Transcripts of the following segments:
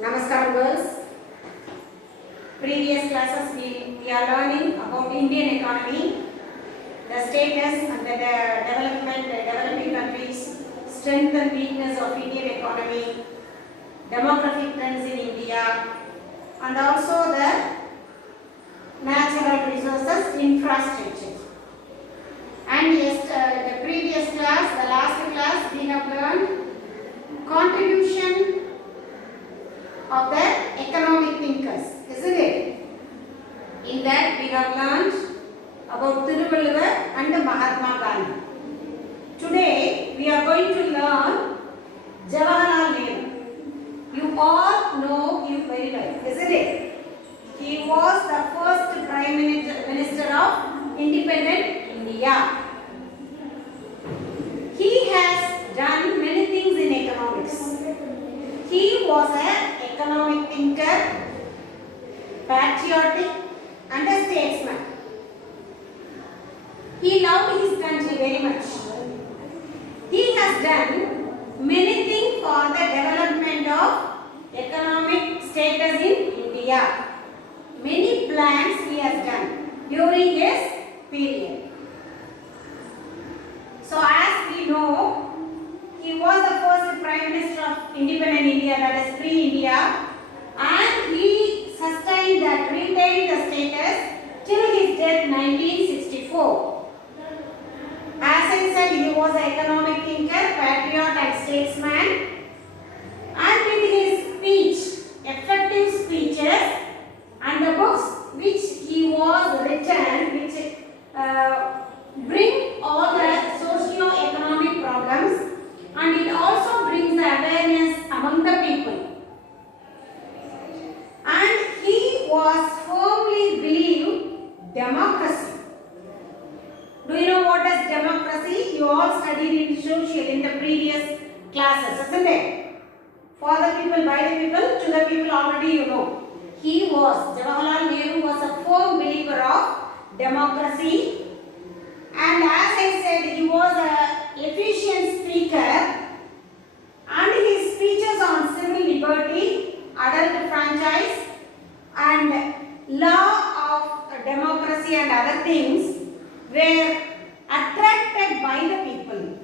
Namaskar girls. Previous classes we are learning about Indian economy, the status and the development, developing countries, strength and weakness of Indian economy, demographic trends in India, and also the natural resources infrastructure. And yes, the previous class, the last class, we have learned contribution of the economic thinkers, isn't it? In that we have learned about Thiruvalluvar and Mahatma Gandhi. Today we are going to learn Jawaharlal Nehru. You all know him very well, isn't it? He was the first Prime Minister of independent India. He has done many things in economics. He was an economic thinker, patriotic and a statesman. He loved his country very much. He has done many things for the development of economic status in India. Many plans he has done during his period. So as we know, he was the first Prime Minister of independent India, that is free India, and he sustained that, retained the status till his death 1964. As I said, he was an economic thinker, patriot and statesman, and with his speech, effective speeches and the books which he was written, which bring all the socio-economic problems, and it also brings the awareness among the people. And he was firmly believed democracy. Do you know what is democracy? You all studied in social in the previous classes, isn't it? For the people, by the people, to the people already you know. Jawaharlal Nehru was a firm believer of democracy. And as I said, he was an efficient speaker, and his speeches on civil liberty, adult franchise, and law of democracy and other things were attracted by the people.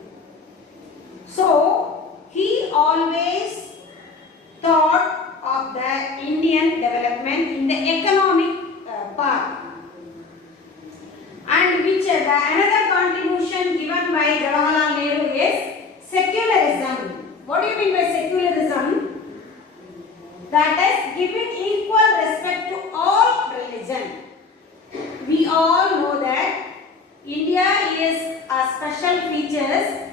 So, he always thought of the Indian development in the economic path. And which another contribution given by Jawaharlal Nehru is secularism. What do you mean by secularism? That is giving equal respect to all religion. We all know that India is a special features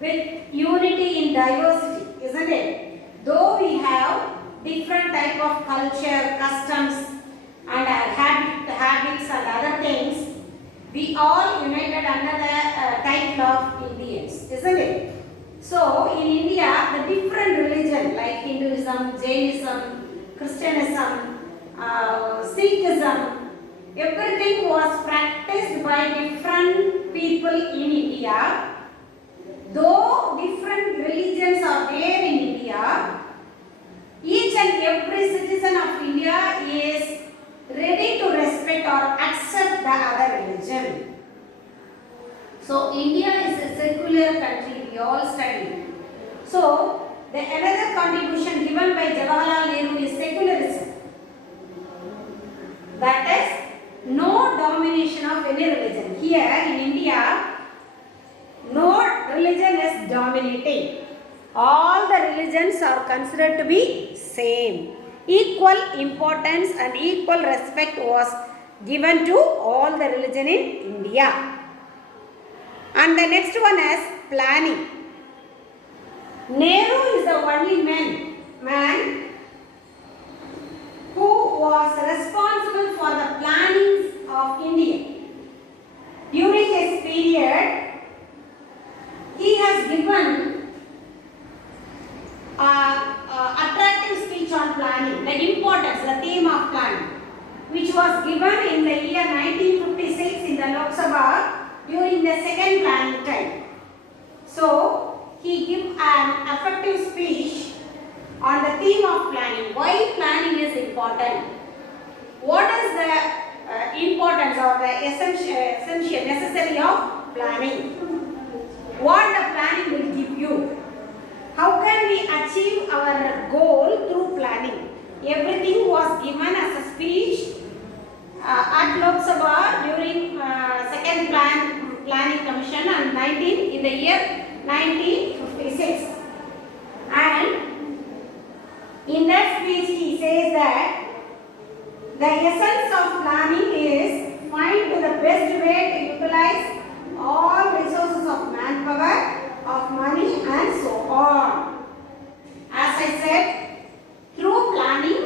with unity in diversity, isn't it? Though we have different type of culture, customs and habits and other things, we all united under the title of Indians, isn't it? So, in India, the different religion like Hinduism, Jainism, Christianism, Sikhism, everything was practiced by different people in India. Though different religions are there in India, each and every citizen of India is ready to respect or accept the other religion. So India is a secular country, we all study. So the another contribution given by Jawaharlal Nehru is secularism. That is no domination of any religion. Here in India, no religion is dominating. All the religions are considered to be same. Equal importance and equal respect was given to all the religion in India. And the next one is planning. Nehru is the only man who was responsible for the planning of India. During his period, he has given attractive speech on planning, the importance, the theme of planning, which was given in the year 1956 in the Lok Sabha during the second planning time. So, he gave an effective speech on the theme of planning. Why planning is important? What is the importance or the essential necessary of planning? What the planning will give you? How can we achieve our goal through planning? Everything was given as a speech at Lok Sabha during second planning commission and in the year 1956. And in that speech he says that the essence of planning is find the best way to utilize all resources of manpower, of money and so on. As I said, through planning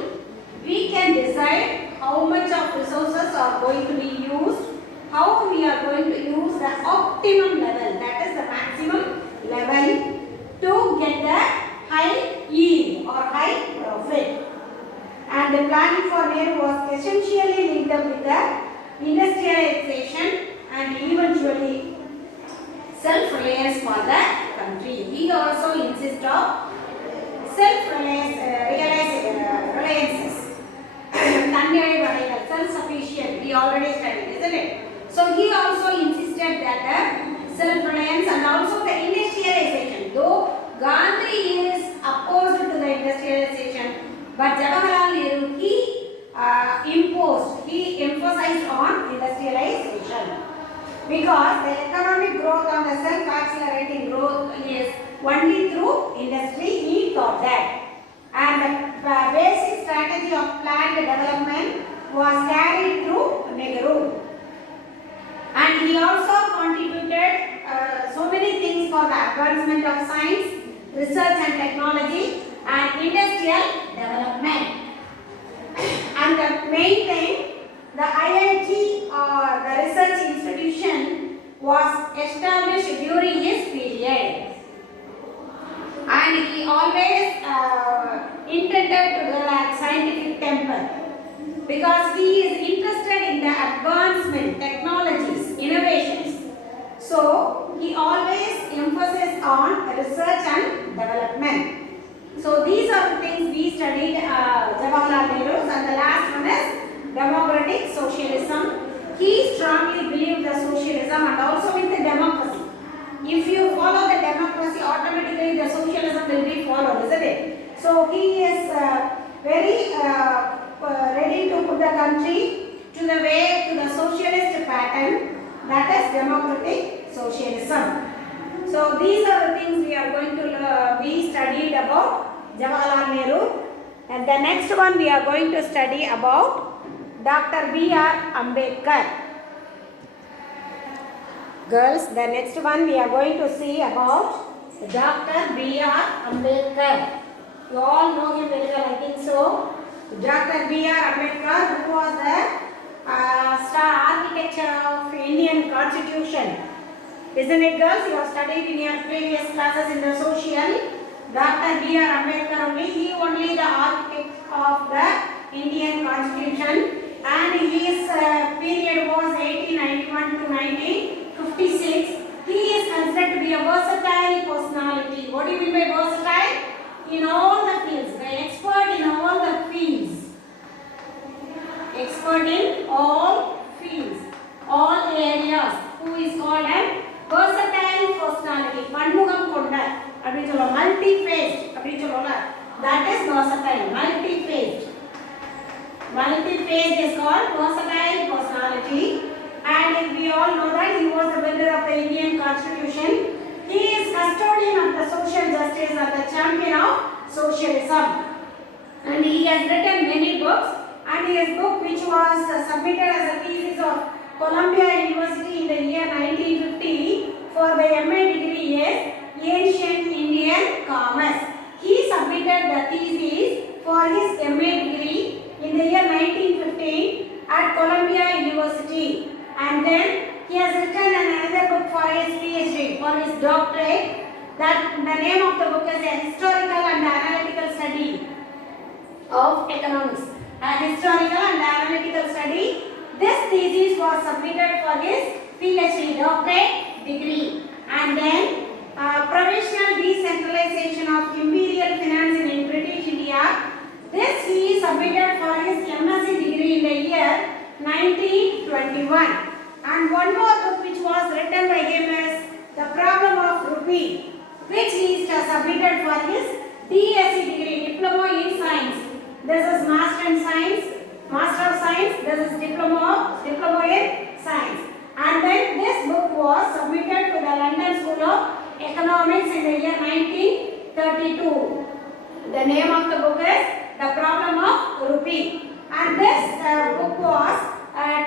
we can decide how much of resources are going to be used, how we are going to use the optimum level, that is the maximum level, to get the high yield or high profit. And the planning for Nehru was essentially linked up with the industrialization and eventually self-reliance for the country. He also insists of self-reliances, self-sufficient. We already studied, isn't it? So he also insisted that the self-reliance and also the industrialization. Though Gandhi is opposed to the industrialization, but Jawaharlal Nehru he emphasized on industrialization. Because the economic growth and the self-accelerating growth is only through industry, he thought that. And the basic strategy of planned development was carried through Nehru. And he also contributed so many things for the advancement of science, research and technology and industrial development. And the main thing, the IIT or the research institution was established during his period. And he always intended to develop scientific temper because he is interested in the advancement, technologies, innovations. So he always emphasizes on research and development. So these are the things we studied Jawaharlal Nehru, and the last one is democratic socialism. He strongly believed the socialism and also with the democracy. If you follow the democracy, automatically the socialism will be followed, isn't it? So he is very ready to put the country to the way, to the socialist pattern, that is democratic socialism. So these are the things we are going to be studied about Jawaharlal Nehru. And the next one we are going to study about Dr. B.R. Ambedkar. Girls, the next one we are going to see about Dr. B.R. Ambedkar. You all know him very well, I think so. Dr. B.R. Ambedkar, who was the star architecture of Indian Constitution. Isn't it, girls? You have studied in your previous classes in the social. Dr. B.R. Ambedkar only the architect of the Indian Constitution, and his period was 1891 to 1956. He is considered to be a versatile personality. What do you mean by versatile? In all the fields, the expert in all the fields. Expert in all fields, all areas. Who is called a versatile personality. Panmugam konda. Multi-faced. That is versatile. Multi-faced. Multi-faced is called versatile personality. And we all know that he was the builder of the Indian Constitution. He is custodian of the social justice and the champion of socialism. And he has written many books. And his book, which was submitted as a thesis of Columbia University in the year 1950 for the MA degree, is Ancient Indian Commerce. He submitted the thesis for his MA degree in the year 1915 at Columbia University. And then he has written another book for his PhD, for his doctorate. That the name of the book is A Historical and Analytical Study of Economics. A historical and analytical study. This thesis was submitted for his PhD doctorate degree. And then provisional decentralization of imperial finance in British submitted for his DSc degree, Diploma in Science. This is Master in Science, Master of Science. This is Diploma in Science. And then this book was submitted to the London School of Economics in the year 1932. The name of the book is The Problem of Rupee. And this book was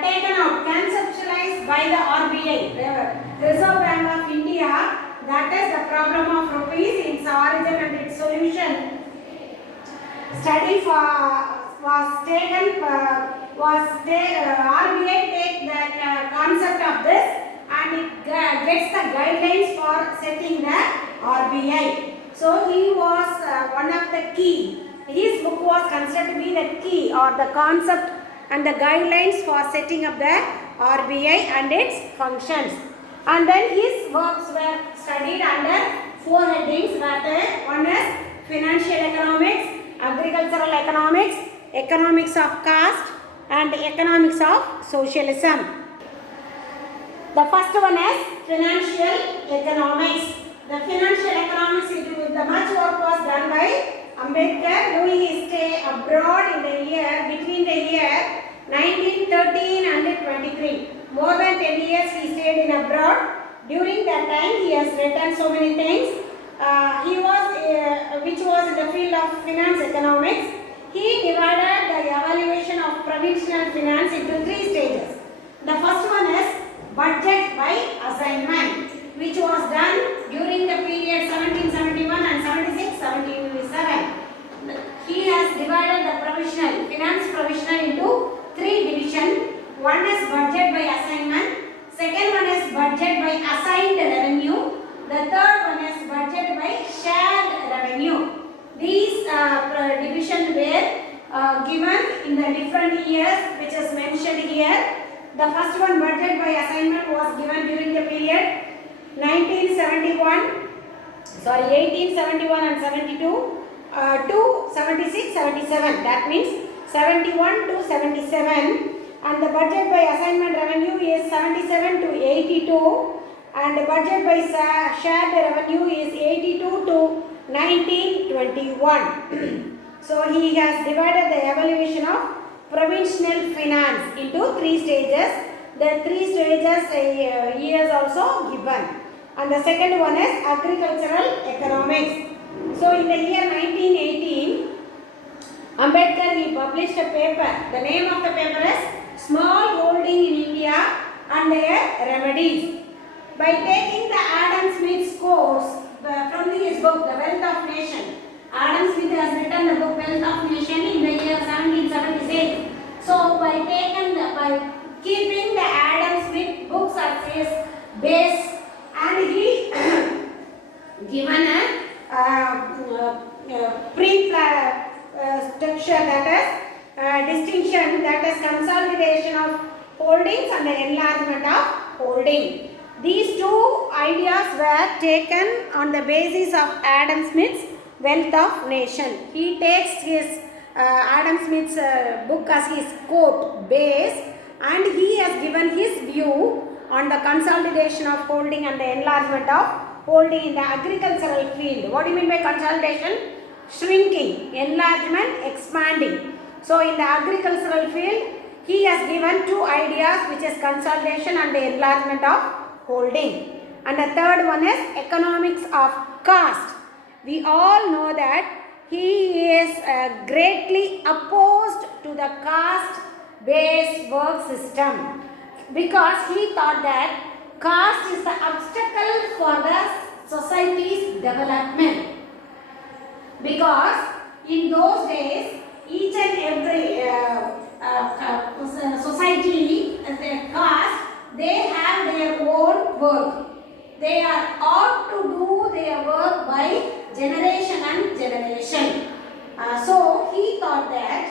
taken out, conceptualized by the RBI, the Reserve Bank of India. That is the problem of rupees, its origin and its solution. Study was taken. RBI take the concept of this and it gets the guidelines for setting the RBI. So he was one of the key. His book was considered to be the key or the concept and the guidelines for setting up the RBI and its functions. And then his works were studied under 4 headings. One is financial economics, agricultural economics, economics of caste, and economics of socialism. The first one is financial economics. The financial economics, the much work was done by Ambedkar during his stay abroad in the year between the year 1913 and 23. More than 10 years he stayed in abroad. During that time he has written so many things. Which was in the field of finance economics. He divided the evaluation of provincial finance into 3 stages. The first one is budget by assignment, which was done during the period 1771 and 76-77. He has divided the finance provisional into 3 divisions. One is budget by assignment, second one is budget by assigned revenue, the third one is budget by shared revenue. These divisions were given in the different years which is mentioned here. The first one, budget by assignment, was given during the period 1871 and 72 to 76-77. That means 71 to 77. And the budget by assignment revenue is 77 to 82. And the budget by shared revenue is 82 to 1921. So he has divided the evaluation of provincial finance into 3 stages. The 3 stages he has also given. And the second one is agricultural economics. So in the year 1918, Ambedkar he published a paper. The name of the paper is Small Holding in India and Their Remedies. By taking the Adam Smith's course from his book, The Wealth of Nation. Adam Smith has written the book Wealth of Nation in the year 1776. So by keeping the Adam Smith books as his base, and he given a structure, that is distinction, that is consolidation of holdings and the enlargement of holding. These 2 ideas were taken on the basis of Adam Smith's Wealth of Nation. He takes his Adam Smith's book as his quote base, and he has given his view on the consolidation of holding and the enlargement of holding in the agricultural field. What do you mean by consolidation? Shrinking, enlargement, expanding. So in the agricultural field, he has given 2 ideas, which is consolidation and the enlargement of holding. And the third one is economics of caste. We all know that he is greatly opposed to the caste-based work system, because he thought that caste is the obstacle for the society's development. Because in those days, each and every society, the caste, they have their own work. They are ought to do their work by generation and generation. So he thought that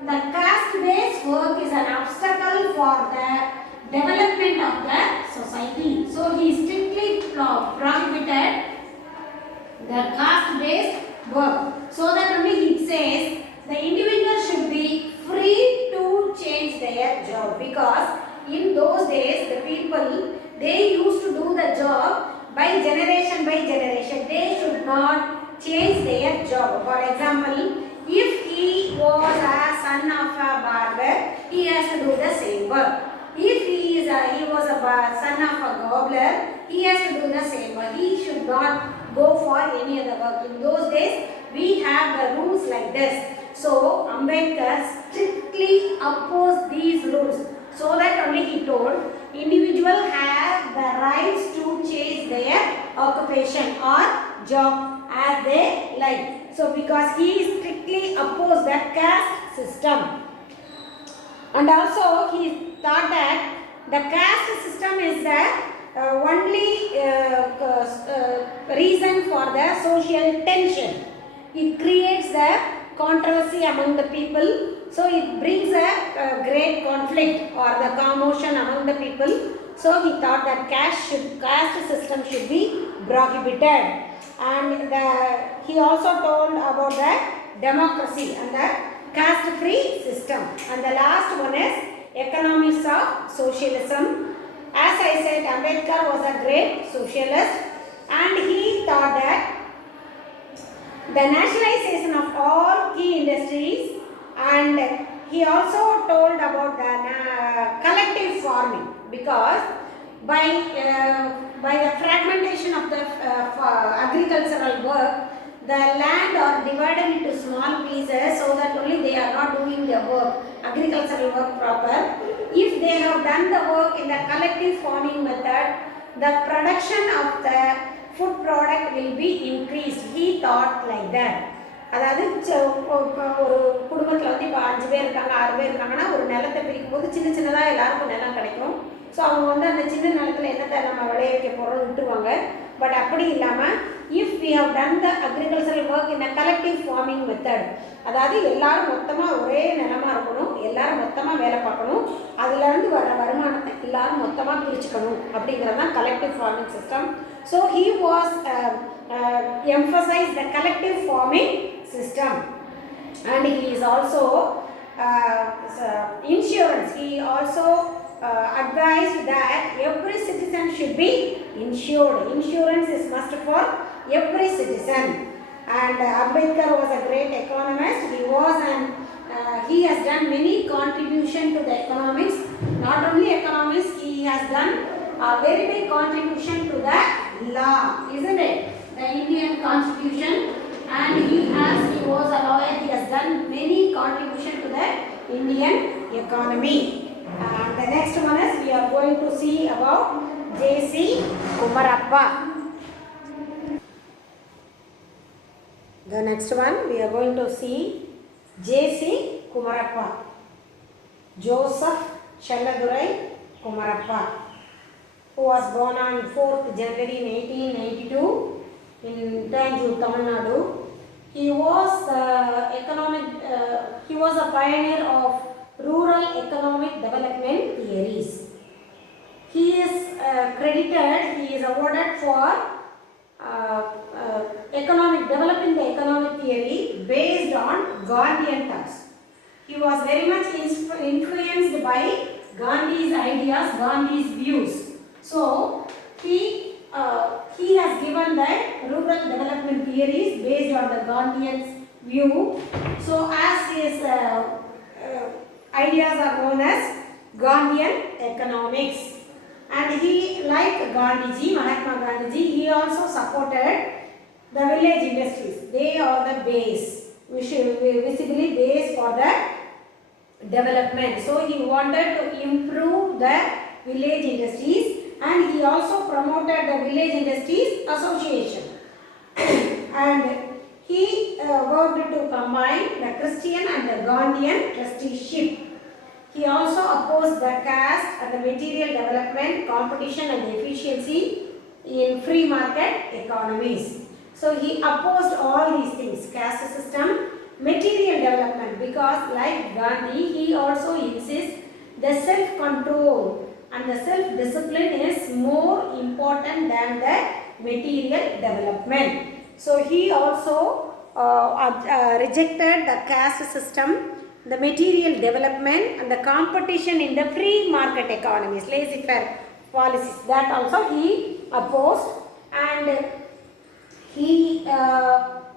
the caste-based work is an obstacle for the development of the society. So he strictly prohibited the caste-based work. So that only he says the individual should be free to change their job, because in those days the people, they used to do the job by generation. They should not change their job. For example, if he was a son of a barber, he has to do the same work. If he was a son of a cobbler, he has to do the same work. He should not go for any other work. In those days, we have the rules like this. So Ambedkar strictly opposed these rules. So that only he told individual have the rights to change their occupation or job as they like. So because he strictly opposed the caste system. And also he thought that the caste system is the only reason for the social tension. It creates the controversy among the people. So it brings a great conflict or the commotion among the people. So he thought that caste system should be prohibited. And he also told about the democracy and the caste-free system. And the last one is economics of socialism. As I said, Ambedkar was a great socialist and he thought that the nationalization of all key industries, and he also told about the collective farming, because by the fragmentation of the agricultural work, the land are divided into small pieces so that only they are not doing their work, agricultural work proper. If they have done the work in the collective farming method, the production of the food product will be increased. He thought like that. அதாவது ஒரு குடும்பத்தில் வந்து இப்போ 5 பேர் இருக்காங்க 6 பேர் இருக்காங்கன்னா ஒரு நிலத்தை பிரிக்கும் போது சின்ன சின்னதாக எல்லாருக்கும் நிலம் கிடைக்கும். ஸோ அவங்க வந்து அந்த சின்ன நிலத்தில் என்னத்தை நம்ம விளைய வைக்க போகிறோம் விட்டுருவாங்க. பட் அப்படி இல்லாமல் if we have done the agricultural work in a collective farming method, அதாவது எல்லாரும் மொத்தமாக ஒரே நிலமாக இருக்கணும், எல்லாரும் மொத்தமாக வேலை பார்க்கணும், அதுலேருந்து வர வருமானத்தை எல்லாரும் மொத்தமாக பிரிச்சுக்கணும் அப்படிங்கிறது தான் collective farming system. So he was emphasized the collective farming system, and he is also insurance. He also advised that every citizen should be insured. Insurance is must for every citizen. And Ambedkar was a great economist. He has done many contribution to the economics. Not only economics, he has done a very big contribution to the law, isn't it? The Indian Constitution, and he was a lawyer. He has done many contribution to the Indian economy. The next one is we are going to see about J.C. Kumarappa. The next one we are going to see J.C. Kumarappa. Joseph Chelladurai Kumarappa, who was born on 4th January 1892 in Tanjore, Tamil Nadu. He was a pioneer of rural economic development theories. He is awarded for developing the economic theory based on Gandhian thoughts. He was very much influenced by Gandhi's ideas, Gandhi's views. So he has given the rural development theories based on the Gandhian's view. So as his ideas are known as Gandhian economics, and he, like Gandhiji, Mahatma Gandhiji, he also supported the village industries. They are the base, visibly base for the development. So he wanted to improve the village industries, and he also promoted the village industries association. And he worked to combine the Christian and the Gandhian trusteeship. He also opposed the caste and the material development, competition and efficiency in free market economies. So he opposed all these things, caste system, material development, because like Gandhi, he also insists the self-control and the self-discipline is more important than the material development. So he also rejected the caste system, the material development and the competition in the free market economies, laissez-faire policies, that also he opposed. And he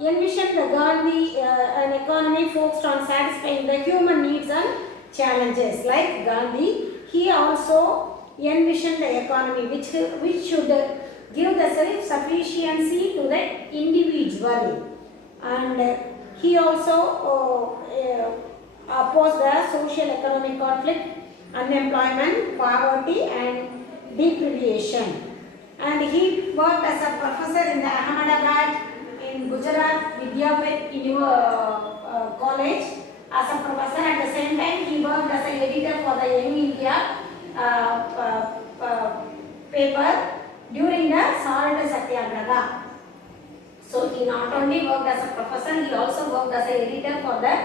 envisioned the Gandhi an economy focused on satisfying the human needs and challenges. Like Gandhi, he also envisioned the economy which should give the self-sufficiency to the individual, and he also opposed the social economic conflict, unemployment, poverty, and deprivation. And he worked as a professor in the Ahmedabad in Gujarat Vidyapith College as a professor. At the same time, he worked as an editor for the Young India paper during the Salt Satyagraha. So he not only worked as a professor, he also worked as an editor for the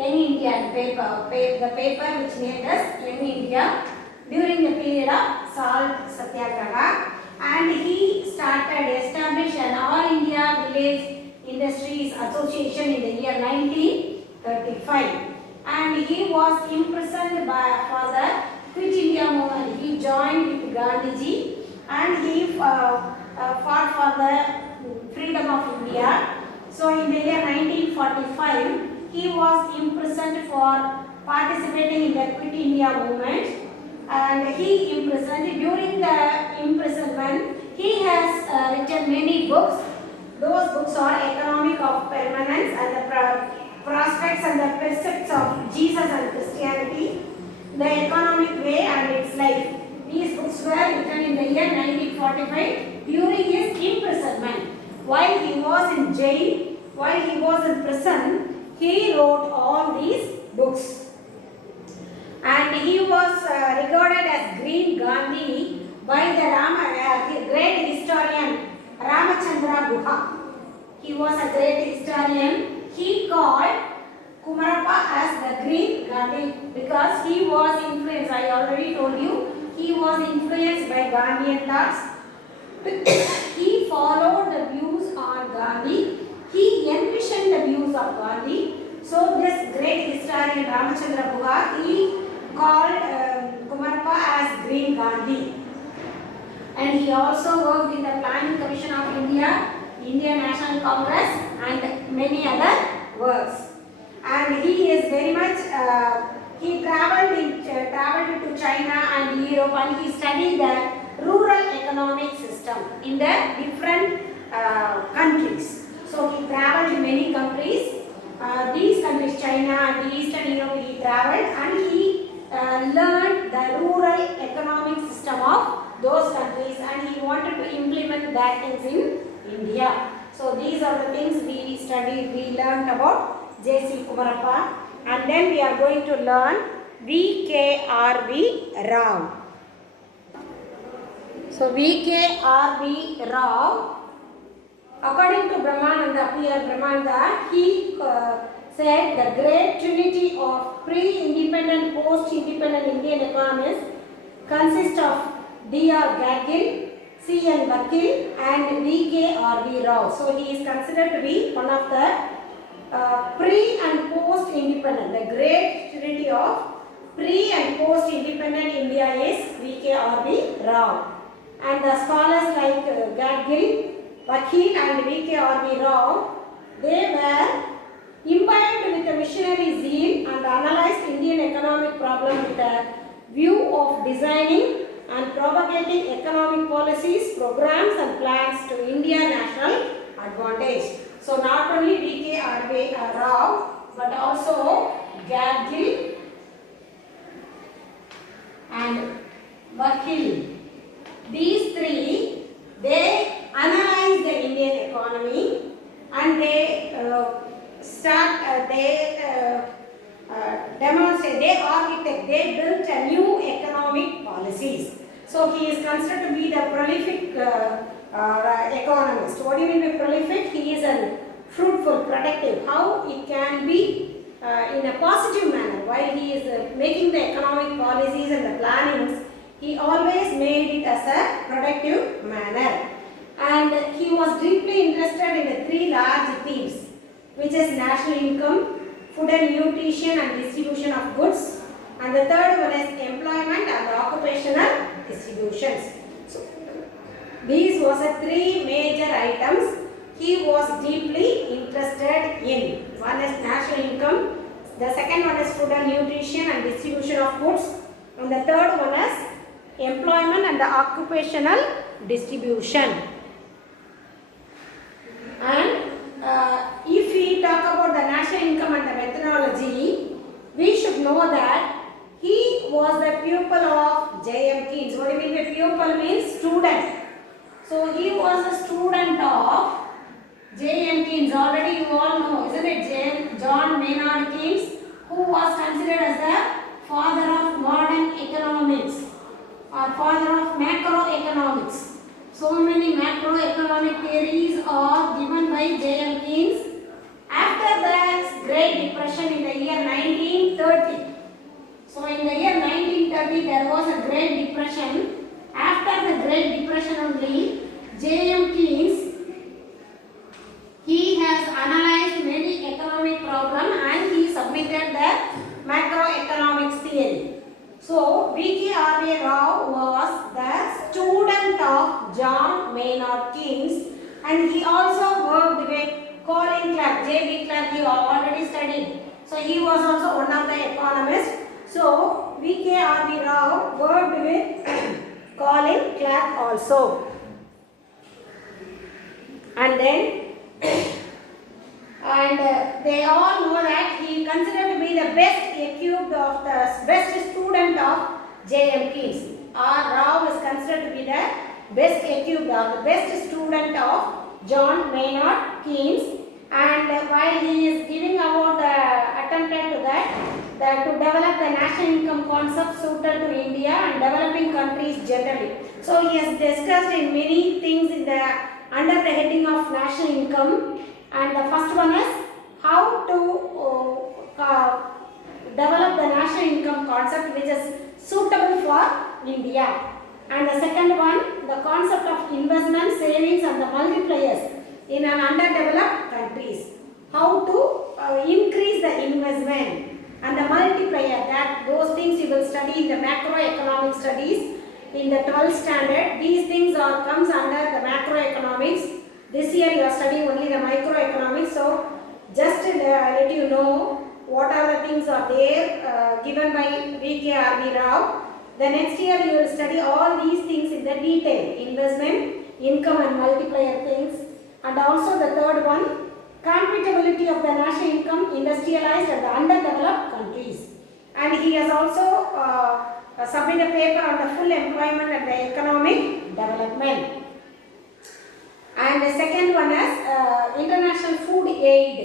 Young Indian paper, the paper which named as Young India during the period of Salt Satyagraha. And he established an All India Village Industries Association in the year 1935. And he was imprisoned for the Quit India movement. He joined with Gandhiji and he fought for the freedom of India. So in the year 1945, he was imprisoned for participating in the Quit India movement. And he imprisoned. During the imprisonment, he has written many books. Those books are Economic of Permanence and the Prospects and the Precepts of Jesus and Christianity, The Economic Way and Its Life. These books were written in the year 1945 during his imprisonment. While he was in jail, while he was in prison, he wrote all these books. And he was regarded as Green Gandhi by the great historian Ramachandra Guha. He was a great historian. He called Kumarappa as the Green Gandhi because he was influenced. I already told you, he was influenced by Gandhian thoughts. He followed the views on Gandhi. He envisioned the views of Gandhi. So this great historian Ramachandra Guha, he called Kumarappa as Green Gandhi. And he also worked in the Planning Commission of India, Indian National Congress and many other works. And he is very much, he traveled to China and Europe and he studied the rural economic system in the different countries. So he traveled in many countries. These countries, China and Eastern Europe, he traveled and he learned the rural economic system of those countries and he wanted to implement that things in India. So these are the things we studied, we learned about J.C. Kumarappa, and then we are going to learn V.K.R.V. Rao. So V.K.R.V. Rao, according to Brahmananda, P.R. Brahmananda, he said the great trinity of pre-independent, post-independent Indian economists consists of D.R. Gadgil, C.N. Vakil and V.K.R.V. Rao. So he is considered to be one of the pre and post-independent. The great trinity of pre and post-independent India is V.K.R.V. Rao. And the scholars like Gadgil, Vakil and V.K.R.V. Rao, they were imbibed with a missionary zeal and analyzed Indian economic problem with a view of designing and propagating economic policies, programs and plans to Indian national advantage. So not only V.K.R.V. Rao but also Gadgil and Vakil. These three, they analyze the Indian economy and they demonstrate, they architect, they built a new economic policies. So he is considered to be the prolific economist. What do you mean by prolific? He is a fruitful, productive. How it can be in a positive manner. While he is making the economic policies and the plannings, he always made it as a productive manner. And he was deeply interested in the three large themes, which is national income, food and nutrition and distribution of goods, and the third one is employment and occupational distributions. So these was the three major items he was deeply interested in. One is national income, the second one is food and nutrition and distribution of foods, and the third one is employment and the occupational distribution. And if we talk about the national income and the methodology, we should know that he was the pupil of J.M. Keynes. What do you mean by pupil? Means student. So he was a student of J.M. Keynes. Already you all know, isn't it? John Maynard Keynes, who was considered as the father of modern economics or father of macroeconomics. So many macroeconomic theories are given by J.M. Keynes. After the Great Depression in the year 1930. So in the year 1930 there was a Great Depression. After the Great Depression only, J.M. Keynes, he has analyzed many economic problems and he submitted the macroeconomics theory. So V.K.R.V. Rao was the student of John Maynard Keynes, and he also worked with Colin Clark. J.B. Clark you already studied. So he was also one of the economists. So V.K.R.V. Rao worked with Colin Clark also. And then they all know that he considered to be the best student of J.M. Keynes. Rao is considered to be the best student of John Maynard Keynes. And while he is giving about the attempted to that to develop the national income concept suited to India and developing countries generally. So he has discussed in many things under the heading of national income. And the first one is how to develop the national income concept which is suitable for India. And the second one, the concept of investment, savings and the multipliers in an underdeveloped countries. How to increase the investment and the multiplier, that those things you will study in the macroeconomic studies in the 12th standard. These things comes under the macroeconomics. This year you are studying only the microeconomics. So just let you know what are the things are there given by V.K.R.V. Rao. The next year you will study all these things in the detail. Investment, income and multiplier things. And also the third one, compatibility of the national income, industrialized and the underdeveloped countries. And he has also submitted a paper on the full employment and the economic development. And the second one is international food aid.